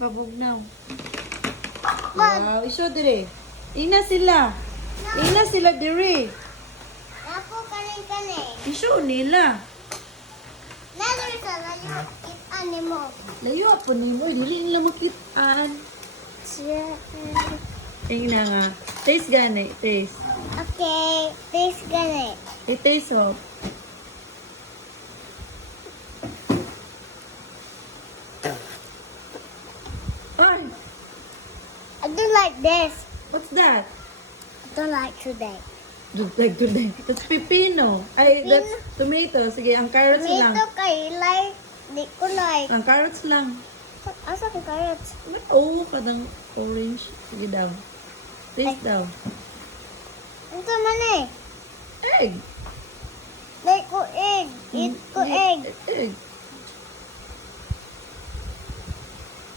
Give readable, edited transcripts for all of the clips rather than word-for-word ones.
Babugnaw. Wow, iso dire. Ina sila. Ina sila dire. Ako kani. Iso nila. Nader sa layo it mo. Layo po ni mo, dili nila makitaan. Tingnan nga. Taste gani, taste. Okay, taste gani. I-taste ho. Ay, I don't like this. what's that? I don't like today. Dugdag. That's pepino. Ay, that's tomato. Sige, ang carrots lang. Tomato kay like. Di ko like. Ang carrots lang. Asa ang carrots? Oo, kadang orange. Sige daw. Taste daw. Ito man eh. Egg. Like ko egg. Eat ko egg. Egg.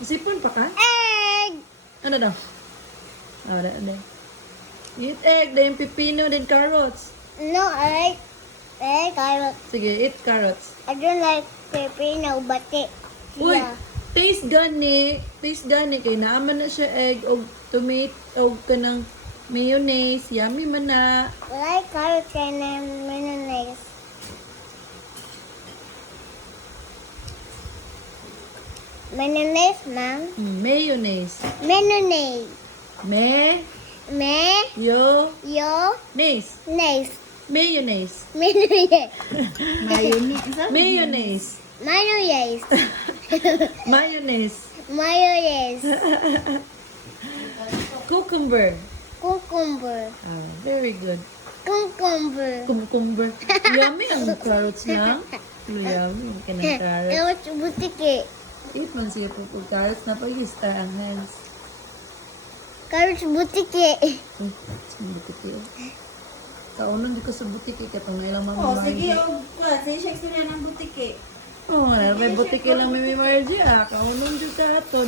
Sipon pa ka? Egg! Ano daw? Ah, wala. Eat egg, then pepino, then carrots. No, I like carrots. Sige, eat carrots. I don't like pepino, but it. Uy, Yeah. taste gani. Taste gani. Kay naaman na siya egg o tomato o kanang mayonnaise. Yummy man na. I like carrots and mayonnaise. Mayonnaise, ma'am. Mayonnaise. Mayonnaise. Me. Yo. Mayonnaise. Nace. Mayonnaise. Mayonnaise. Mayonnaise. Mayonnaise. Mayonnaise. Mayonnaise. Cucumber. Cucumber. Ah, very good. Cucumber. Cucumber. Yummy ang carrots lang. Yummy ang kanang carrots. Carrots butiki. Eat man siya po pag carrots na pag-istar ang hands. Carrots butiki. Butiki. Kaunon di ko sa butiki katong na ilang mama Oh, sige, say Shakespeare ng butike. Oh, may butiki lang may Margie ah. Kaunon di ka ato.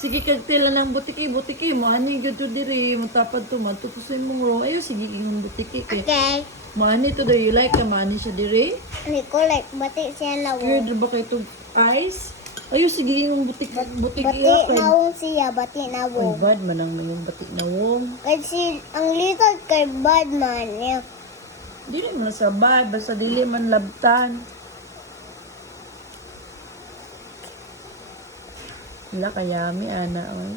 Sige kag tila ng butiki mo ani gyud to diri mo tapad to matutusin mo ro. Ayo sige king butiki kay. Okay. Mani to do you like ka mani siya diri? Hindi ko like batik siya na Good ba kay to ice? Ayo sige yung butiki Batik iya. nawong siya, batik Ay, nawong. bad man ang yung batik na wong. Kasi ang little kay bad man. Yeah. Dili man sa bad, basta dili man labtan. Wala kayami, ana. Oh.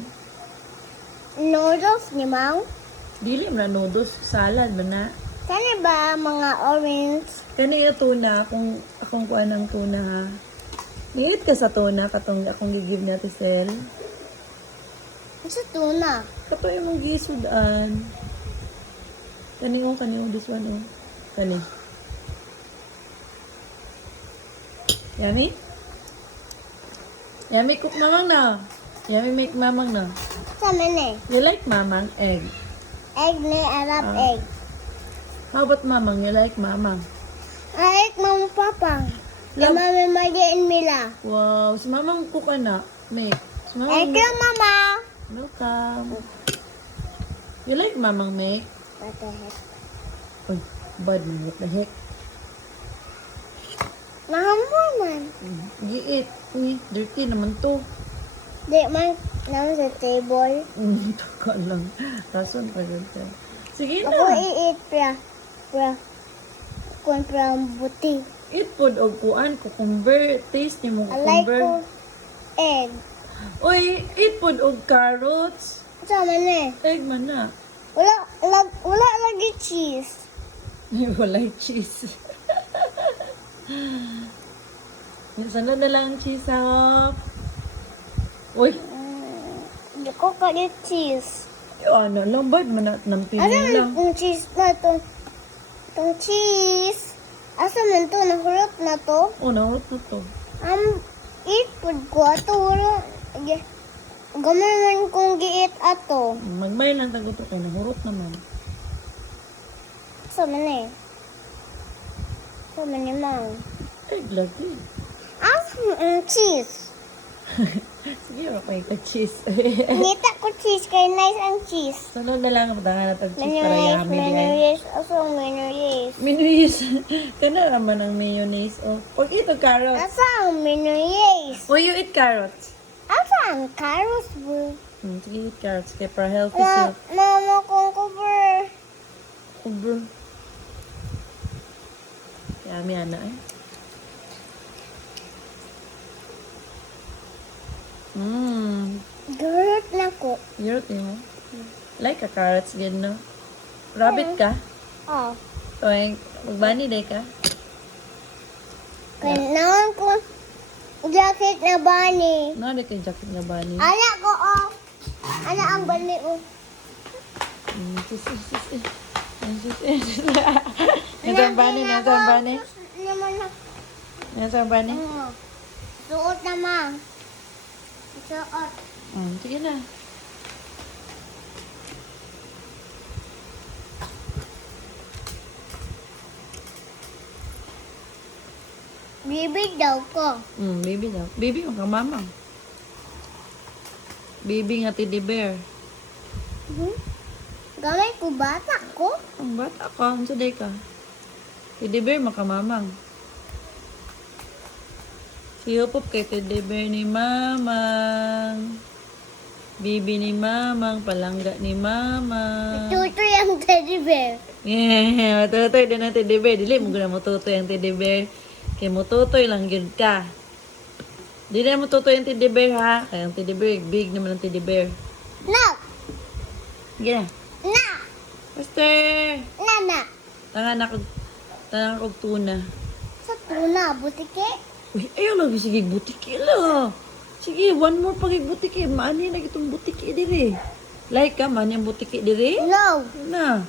Noodles ni Mang. Dili man na noodles, salad man na. Sana ba mga orange? Kani yung tuna, akong kuha ng tuna ha. Niit ka sa tuna, katong akong gigive na Sel. Sa tuna. Kato yung mong gisudan. Kani this one oh. Kani. Yummy? Yummy cook mamang na. Yummy make mamang na. Sa man eh. You like mamang egg? Egg ni Arab egg. How about mamang? You like mamang? I like mama papa. Love- Yung mami magiin mila. Wow, si mamang cook na. Make. Si Thank mamang you, mama. welcome. You like mamang make? What the heck? Uy, bad man. What the heck? Naman. Giit. Uy, dirty naman to. Di man naman sa table. Ito ka lang. Rason pa dito. Sige Ako na. i-eat Kung buti. Eat food o kuan. Cucumber. Taste ni mo I like cucumber. ko egg. Uy, eat food o carrots. Sa man eh. Egg man na. Wala lagi cheese. Walay cheese. Sana na lang cheese up. Uy, Hindi ko kalit cheese. ano lang bad man na ng Asa pinin lang. man itong cheese na to? Itong cheese. Asa man to? Nahurot na to? Oh, naurot na to. Eat food ko. Ato wala. Gamay man kong gi-eat ato. Magmay lang tago to kay nahurot naman. Asa man eh. Asa man ni Mang. Egg lagi. Cheese. Sige, okay ka cheese. Ngita ko cheese kay nice ang cheese. Sunod na lang ang patangan natin cheese para yummy din. Mayonnaise. Asa ang mayonnaise? Mayonnaise. Kana naman ang mayonnaise. Oh, pag ito carrots. Asa ang mayonnaise? Oh, you eat carrots. Asa Mang, carrots bro. Sige, eat carrots. Kaya para healthy Ma, siya. mama kong cover. Bro. Yummy, ana eh. Garot na ko. Yurot mo. Like ka carrots din, no? Rabbit ka? Oh. O, magbani day ka? Kailangan ko jacket na bunny. No, di kay jacket na bani. Anak ko, oh. Anak ang bunny, oh. Sis. Nasaan bani? Nasaan bani? Naman na. Nasaan bani? Suot naman. Suot. Sige na. Bibig daw ko. Baby daw. Baby yung kamamang. Baby nga teddy bear. Gamay ko bata ko. Ang bata ka, ang saday ka. Teddy bear makamamang. Siyupop kay teddy bear ni mamang. Bibi ni mamang, palangga ni mamang. Tutoy ang teddy bear. Yeah, matutoy din ang teddy bear. Dili mo guna matutoy ang teddy bear. Kaya matutoy lang yun ka. Dili na matutoy ang teddy bear ha. Kaya ang teddy bear, big naman ang teddy bear. No. Sige na. Na. Master! Na. Tangan ako tuna. Sa tuna, butike. Uy, ayaw lang sige butiki la. Sige, one more pag butiki. Maani na itong butiki diri. Like ka, maani ang butiki diri? No. Na.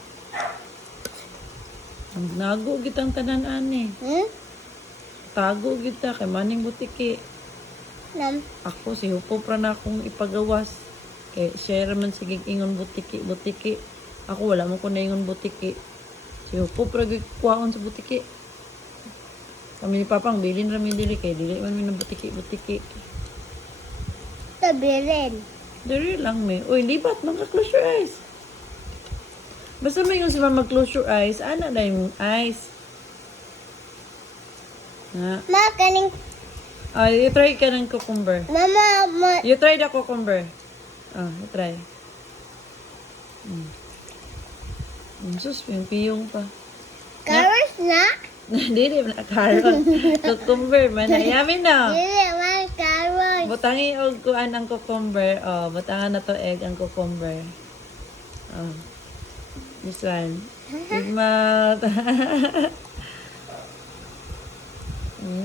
Ang nago kitang tanan ani. Tago kita kay maning butiki. Nam. Ako si Hupo pra na akong ipagawas. Kay share man sige ingon butiki. Ako wala mo ko na ingon butiki. Si Hupo pra gikuhaon sa butiki. Kami ni Papang bilin rami dili kay dili man mi na butiki. Tabirin. Dili lang me. Uy, libat man ka close your eyes. Basta may yung si mama close your eyes, ana na yung eyes. Nga. Ma, kaning... You try ka ng cucumber. Mama, You try the cucumber. You try. Sus, piyong pa. carrots na? Dili na carrot. Cucumber man. Yummy na. Dili, man, carrots. Butangi og kuan ang cucumber. Butangan na to egg ang cucumber. This one. Big mouth.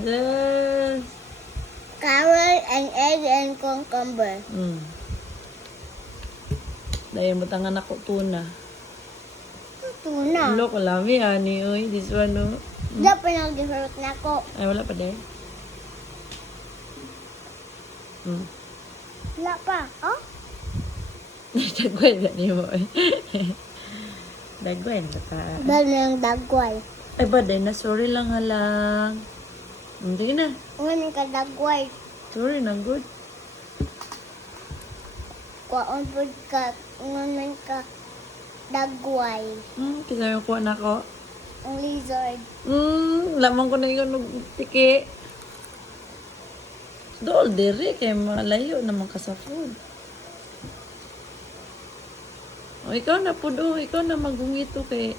Yes. Carrot and egg and cucumber. Dahil butangan ako tuna. Tuna. Look, lami ani. Uy, this one no. Dapat nag-hurt na ko. Ay, wala pa din. Wala pa. Oh? Dagway na niyo mo. Dagway na ka. Dahil ng dagway. Ay ba din na? Sorry lang halang. Hindi na. Ngayon ka dagway. Sorry na, good. Kuwaon po ka. Ngayon ka dagway. Kisa yung kuha na ko. Ang lizard. Lamang ko na yung tiki. Dool, diri. Kaya malayo naman ka sa food. O, ikaw na po do. Ikaw na magungito kay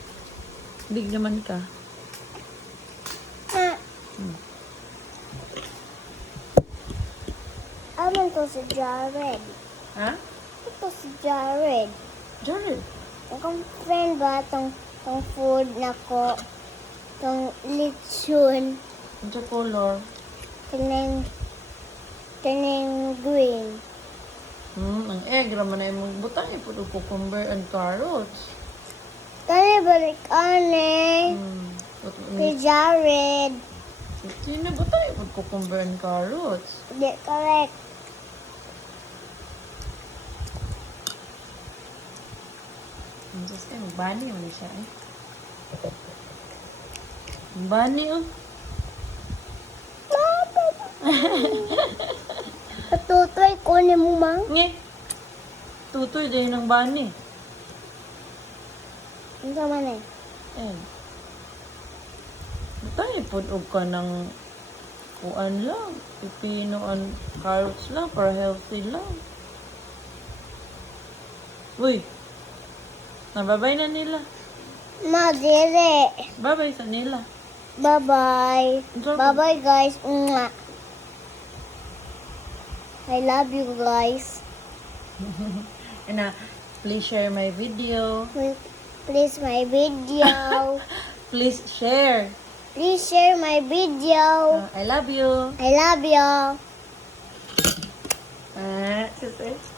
big naman ka. Aman ko si Jared. Ha? Ito si Jared. Jared. Ang friend ba tong food na ko? Tong lechon. Ang sa color. Kaning green. Ang egg raman na yung butang ipod o cucumber and carrots. Kani balik ane. Kay Jared. Sino butang ipod cucumber and carrots? Hindi correct. Ang Diyos kayo, bani mo siya eh. Bani oh. Patutoy ko ni mo mang. Nge. Tutoy din ng bani. Ano sa man eh? Eh. Butang ipod og ka ng Kuan lang. Pipino and carrots lang para healthy lang. Uy. Nababay na nila. Madire. Babay sa nila. Bye-bye. Ang sarap. Bye-bye, guys. Mwah. I love you, guys. And please share my video. Please my video. Please share. Please share my video. I love you. I love you. Sis.